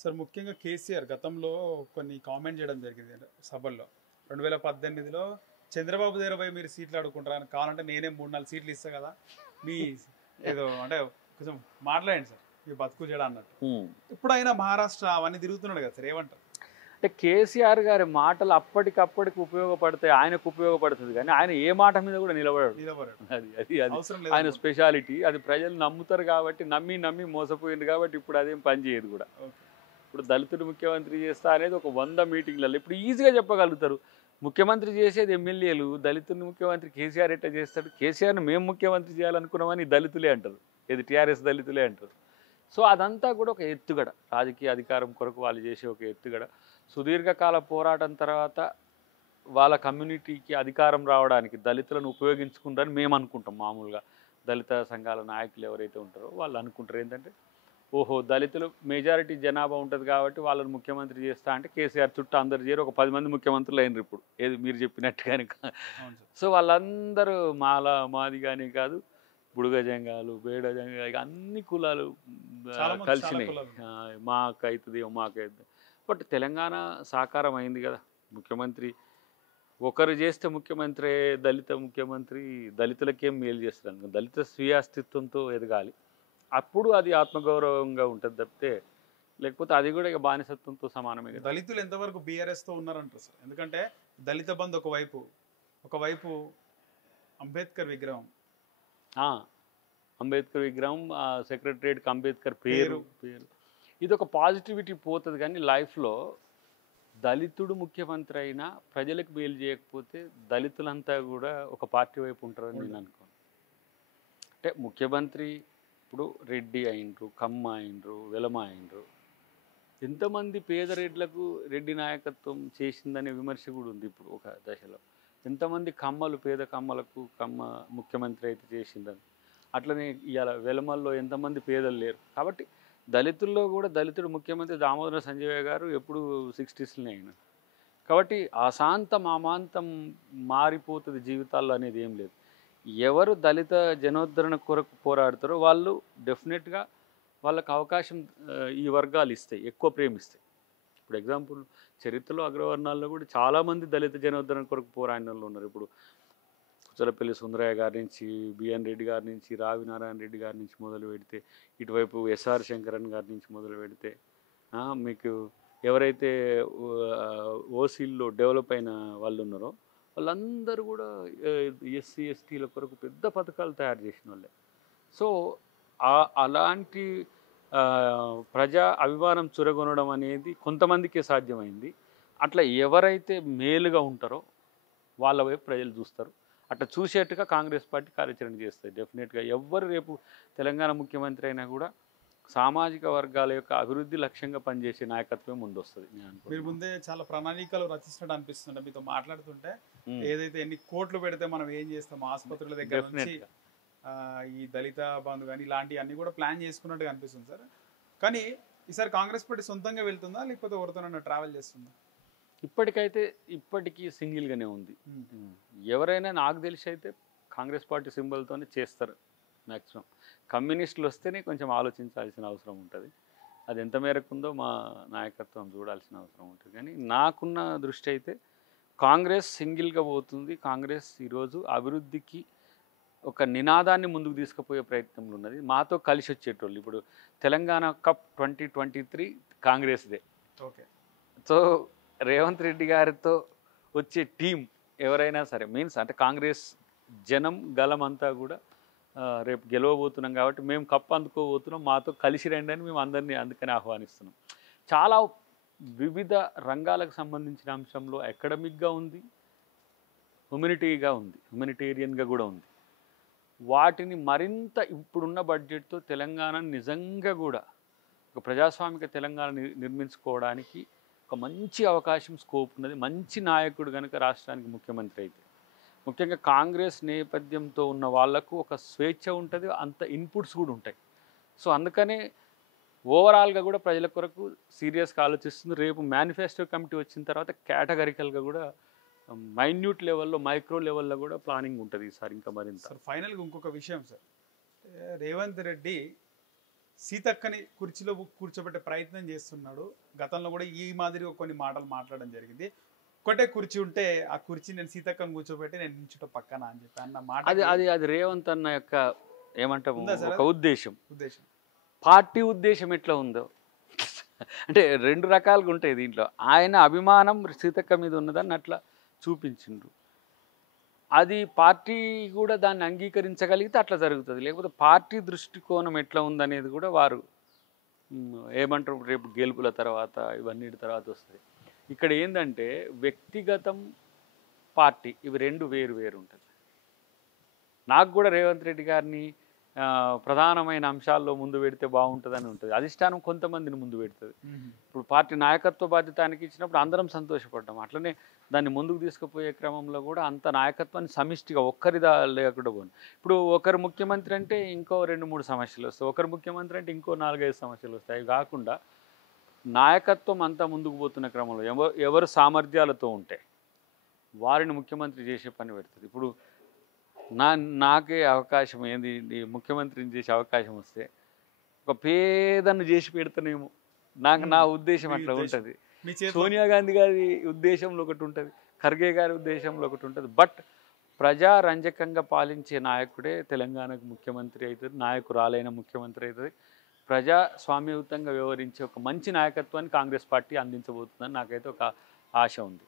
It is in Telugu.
సార్ ముఖ్యంగా కేసీఆర్ గతంలో కొన్ని కామెంట్ చేయడం జరిగింది సభల్లో. 2018లో చంద్రబాబు దగ్గర పోయి మీరు సీట్లు అడుగుకుంటారు కావాలంటే నేనే 3-4 సీట్లు ఇస్తా కదా, మీ ఏదో అంటే కొంచెం మాట్లాడండి సార్ మీ బతుకు చేయడం అన్నట్టు. ఇప్పుడు ఆయన మహారాష్ట్ర అవన్నీ తిరుగుతున్నాడు కదా సార్, ఏమంటారు? అంటే కేసీఆర్ గారి మాటలు అప్పటికప్పటికి ఉపయోగపడతాయి, ఆయనకు ఉపయోగపడుతుంది, కానీ ఆయన ఏ మాట మీద కూడా నిలబడాడు. అది ఆయన స్పెషాలిటీ. అది ప్రజలు నమ్ముతారు కాబట్టి, నమ్మి నమ్మి మోసపోయింది కాబట్టి ఇప్పుడు అదేం పని చేయదు కూడా. ఇప్పుడు దళితుడు ముఖ్యమంత్రి చేస్తా అనేది ఒక 100 మీటింగ్లలో ఇప్పుడు ఈజీగా చెప్పగలుగుతారు. ముఖ్యమంత్రి చేసేది ఎమ్మెల్యేలు, దళితుడిని ముఖ్యమంత్రి కేసీఆర్ ఎట్లా చేస్తాడు? కేసీఆర్ని మేము ముఖ్యమంత్రి చేయాలనుకున్నామని దళితులే అంటారు, ఇది టీఆర్ఎస్ దళితులే అంటారు. సో అదంతా కూడా ఒక ఎత్తుగడ, రాజకీయ అధికారం కొరకు వాళ్ళు చేసే ఒక ఎత్తుగడ. సుదీర్ఘకాల పోరాటం తర్వాత వాళ్ళ కమ్యూనిటీకి అధికారం రావడానికి దళితులను ఉపయోగించుకుంటారని మేము అనుకుంటాం. మామూలుగా దళిత సంఘాల నాయకులు ఎవరైతే ఉంటారో వాళ్ళు అనుకుంటారు ఏంటంటే, ఓహో దళితులు మెజారిటీ జనాభా ఉంటుంది కాబట్టి వాళ్ళని ముఖ్యమంత్రి చేస్తా అంటే కేసీఆర్ చుట్టూ అందరు చేరి ఒక 10 మంది ముఖ్యమంత్రులు అయినారు ఇప్పుడు, ఏది మీరు చెప్పినట్టుగానే. సో వాళ్ళందరూ మాది కానీ కాదు, బుడుగజంగాలు, బేడజంగాలు, అన్ని కులాలు కలిసినాయి. మాకైతుంది మాకైతుంది. బట్ తెలంగాణ సాకారం అయింది కదా. ముఖ్యమంత్రి ఒకరు చేస్తే ముఖ్యమంత్రి, దళిత ముఖ్యమంత్రి దళితులకేం మేలు చేస్తారు, దళిత స్వీయ అస్తిత్వంతో ఎదగాలి, అప్పుడు అది ఆత్మగౌరవంగా ఉంటుంది తప్పితే, లేకపోతే అది కూడా ఇక బానిసత్వంతో సమానమే కదా. దళితులు ఎంతవరకు బీఆర్ఎస్తో ఉన్నారంటారు సార్? ఎందుకంటే దళిత బంధు ఒకవైపు అంబేద్కర్ విగ్రహం, అంబేద్కర్ విగ్రహం, సెక్రటరియట్కి అంబేద్కర్ పేరు, ఇది ఒక పాజిటివిటీ పోతుంది. కానీ లైఫ్లో దళితుడు ముఖ్యమంత్రి అయినా ప్రజలకు మేలు చేయకపోతే దళితులంతా కూడా ఒక పార్టీ వైపు ఉంటారని నేను అనుకోను. అంటే ముఖ్యమంత్రి ఇప్పుడు రెడ్డి అయినరు, కమ్మ అయినరు, వెలమ అయినరు, ఎంతమంది పేద రెడ్లకు రెడ్డి నాయకత్వం చేసిందనే విమర్శ కూడా ఉంది ఇప్పుడు ఒక దశలో. ఎంతమంది కమ్మలు, పేద కమ్మలకు కమ్మ ముఖ్యమంత్రి అయితే చేసిందని. అట్లనే ఇవాళ వెలమల్లో ఎంతమంది పేదలు లేరు. కాబట్టి దళితుల్లో కూడా దళితుడు ముఖ్యమంత్రి దామోదర సంజయ్ గారు ఎప్పుడు 60స్లోనే అయినారు. కాబట్టి అశాంతం అమాంతం మారిపోతుంది జీవితాల్లో అనేది ఏం లేదు. ఎవరు దళిత జనోద్ధరణ కొరకు పోరాడతారో వాళ్ళు డెఫినెట్గా వాళ్ళకు అవకాశం ఈ వర్గాలు ఇస్తాయి, ఎక్కువ ప్రేమిస్తాయి. ఇప్పుడు ఎగ్జాంపుల్ చరిత్రలో అగ్రవర్ణాల్లో కూడా చాలామంది దళిత జనోద్ధరణ కొరకు పోరాడిన వాళ్ళు ఉన్నారు. ఇప్పుడు కుచలపల్లి సుందరయ్య గారి నుంచి, బిఎన్ రెడ్డి గారి నుంచి, రావి నారాయణ రెడ్డి గారి నుంచి మొదలు పెడితే, ఇటువైపు ఎస్ఆర్ శంకరన్ గారి నుంచి మొదలు పెడితే, మీకు ఎవరైతే ఓసీల్లో డెవలప్ అయిన వాళ్ళు ఉన్నారో వాళ్ళందరూ కూడా ఎస్సీ ఎస్టీల కొరకు పెద్ద పథకాలు తయారు చేసిన వాళ్ళే. సో అలాంటి ప్రజా అభిమానం చురగొనడం అనేది కొంతమందికే సాధ్యమైంది. అట్లా ఎవరైతే మేలుగా ఉంటారో వాళ్ళ వైపు ప్రజలు చూస్తారు. అట్లా చూసేట్టుగా కాంగ్రెస్ పార్టీ కార్యాచరణ చేస్తుంది. డెఫినెట్గా ఎవ్వరు రేపు తెలంగాణ ముఖ్యమంత్రి అయినా కూడా సామాజిక వర్గాల యొక్క అభివృద్ధి లక్ష్యంగా పనిచేసే నాయకత్వం ముందొస్తుంది. మీరు ముందే చాలా ప్రణాళికలు రచిస్తున్నట్టు అనిపిస్తుంది మీతో మాట్లాడుతుంటే. ఏదైతే ఎన్ని కోట్లు పెడితే మనం ఏం చేస్తాం, ఆసుపత్రుల దగ్గర నుంచి ఈ దళిత బంధు కానీ ఇలాంటివన్నీ కూడా ప్లాన్ చేసుకున్నట్టుగా అనిపిస్తుంది సార్. కానీ ఈసారి కాంగ్రెస్ పార్టీ సొంతంగా వెళ్తుందా లేకపోతే ఎవరితోనైనా ట్రావెల్ చేస్తుందా? ఇప్పటికీ సింగిల్గానే ఉంది. ఎవరైనా నాకు తెలిసి అయితే కాంగ్రెస్ పార్టీ సింబల్తోనే చేస్తారు మ్యాక్సిమం. కమ్యూనిస్టులు వస్తేనే కొంచెం ఆలోచించాల్సిన అవసరం ఉంటుంది. అది ఎంత మేరకు ఉందో మా నాయకత్వం చూడాల్సిన అవసరం ఉంటుంది. కానీ నాకున్న దృష్టి అయితే కాంగ్రెస్ సింగిల్గా పోతుంది. కాంగ్రెస్ ఈరోజు అభివృద్ధికి ఒక నినాదాన్ని ముందుకు తీసుకుపోయే ప్రయత్నంలో ఉన్నది. మాతో కలిసి వచ్చేటోళ్ళు ఇప్పుడు తెలంగాణ కప్ 2023 కాంగ్రెస్దే. ఓకే. సో రేవంత్ రెడ్డి గారితో వచ్చే టీం ఎవరైనా సరే మీన్స్ అంటే కాంగ్రెస్ జనం గలం అంతా కూడా రేపు గెలవబోతున్నాం కాబట్టి మేము కప్పు అందుకోబోతున్నాం, మాతో కలిసి రండి అని మేము అందరినీ అందుకని ఆహ్వానిస్తున్నాం. చాలా వివిధ రంగాలకు సంబంధించిన అంశంలో అకాడమిక్గా ఉంది, హ్యూమనిటీగా ఉంది, హ్యూమనిటేరియన్గా కూడా ఉంది. వాటిని మరింత ఇప్పుడున్న బడ్జెట్తో తెలంగాణ నిజంగా కూడా ఒక ప్రజాస్వామిక తెలంగాణ నిర్మించుకోవడానికి ఒక మంచి అవకాశం, స్కోప్ ఉన్నది. మంచి నాయకుడు కనుక రాష్ట్రానికి ముఖ్యమంత్రి అయితే, ముఖ్యంగా కాంగ్రెస్ నేపథ్యంతో ఉన్న వాళ్లకు ఒక స్వేచ్ఛ ఉంటుంది, అంత ఇన్పుట్స్ కూడా ఉంటాయి. సో అందుకనే ఓవరాల్గా కూడా ప్రజల కొరకు సీరియస్గా ఆలోచిస్తుంది. రేపు మేనిఫెస్టో కమిటీ వచ్చిన తర్వాత కేటగరికల్గా కూడా మైన్యూట్ లెవెల్లో, మైక్రో లెవెల్లో కూడా ప్లానింగ్ ఉంటుంది ఈసారి ఇంకా మరింత. సార్ ఫైనల్గా ఇంకొక విషయం సార్, రేవంత్ రెడ్డి సీతక్కని కుర్చీలో కూర్చోబెట్టే ప్రయత్నం చేస్తున్నాడు. గతంలో కూడా ఈ మాదిరిగా కొన్ని మాటలు మాట్లాడడం జరిగింది. ఒకటే కుర్చీ ఉంటే ఆ కుర్చీ నేను సీతక్కని కూర్చోబెట్టి నేను నించుంటా పక్కన అని చెప్పి అన్న మాట అది అది అది రేవంత్ అన్న యొక్క ఏమంటాము ఉందా సార్ ఒక ఉద్దేశం. ఉద్దేశం. పార్టీ ఉద్దేశం ఎట్లా ఉందో అంటే రెండు రకాలుగా ఉంటాయి దీంట్లో. ఆయన అభిమానం సీతక్క మీద ఉన్నదాన్ని అట్లా చూపించిండ్రు. అది పార్టీ కూడా దాన్ని అంగీకరించగలిగితే అట్లా జరుగుతుంది. లేకపోతే పార్టీ దృష్టికోణం ఎట్లా ఉందనేది కూడా వారు ఏమంటారు రేపు గెలుపుల తర్వాత ఇవన్నిటి తర్వాత వస్తుంది. ఇక్కడ ఏంటంటే వ్యక్తిగతం పార్టీ ఇవి రెండు వేరు వేరు ఉంటుంది. నాకు కూడా రేవంత్ రెడ్డి గారిని ప్రధానమైన అంశాల్లో ముందు పెడితే బాగుంటుందని ఉంటుంది. అధిష్టానం కొంతమందిని ముందు పెడుతుంది. ఇప్పుడు పార్టీ నాయకత్వ బాధ్యతానికి ఇచ్చినప్పుడు అందరం సంతోషపడ్డాం. అట్లనే దాన్ని ముందుకు తీసుకుపోయే క్రమంలో కూడా అంత నాయకత్వాన్ని సమిష్టిగా ఒక్కరిదా లేకుండా పోను. ఇప్పుడు ఒకరు ముఖ్యమంత్రి అంటే ఇంకో 2-3 సమస్యలు వస్తాయి, ఒకరు ముఖ్యమంత్రి అంటే ఇంకో 4-5 సమస్యలు వస్తాయి. కాకుండా నాయకత్వం అంతా ముందుకు పోతున్న క్రమంలో ఎవరు సామర్థ్యాలతో ఉంటే వారిని ముఖ్యమంత్రి చేసే పని పెడుతుంది. ఇప్పుడు నాకే అవకాశం ఏంది ముఖ్యమంత్రిని చేసే అవకాశం వస్తే ఒక పేదను చేసి పెడతానేమో నా ఉద్దేశం అట్లా ఉంటుంది. సోనియా గాంధీ గారి ఉద్దేశంలో ఒకటి ఉంటుంది, ఖర్గే గారి ఉద్దేశంలో ఒకటి ఉంటుంది. బట్ ప్రజారంజకంగా పాలించే నాయకుడే తెలంగాణకు ముఖ్యమంత్రి అవుతుంది, నాయకురాలైన ముఖ్యమంత్రి అవుతుంది. ప్రజాస్వామ్యయుతంగా వ్యవహరించే ఒక మంచి నాయకత్వాన్ని కాంగ్రెస్ పార్టీ అందించబోతుందని నాకైతే ఒక ఆశ ఉంది.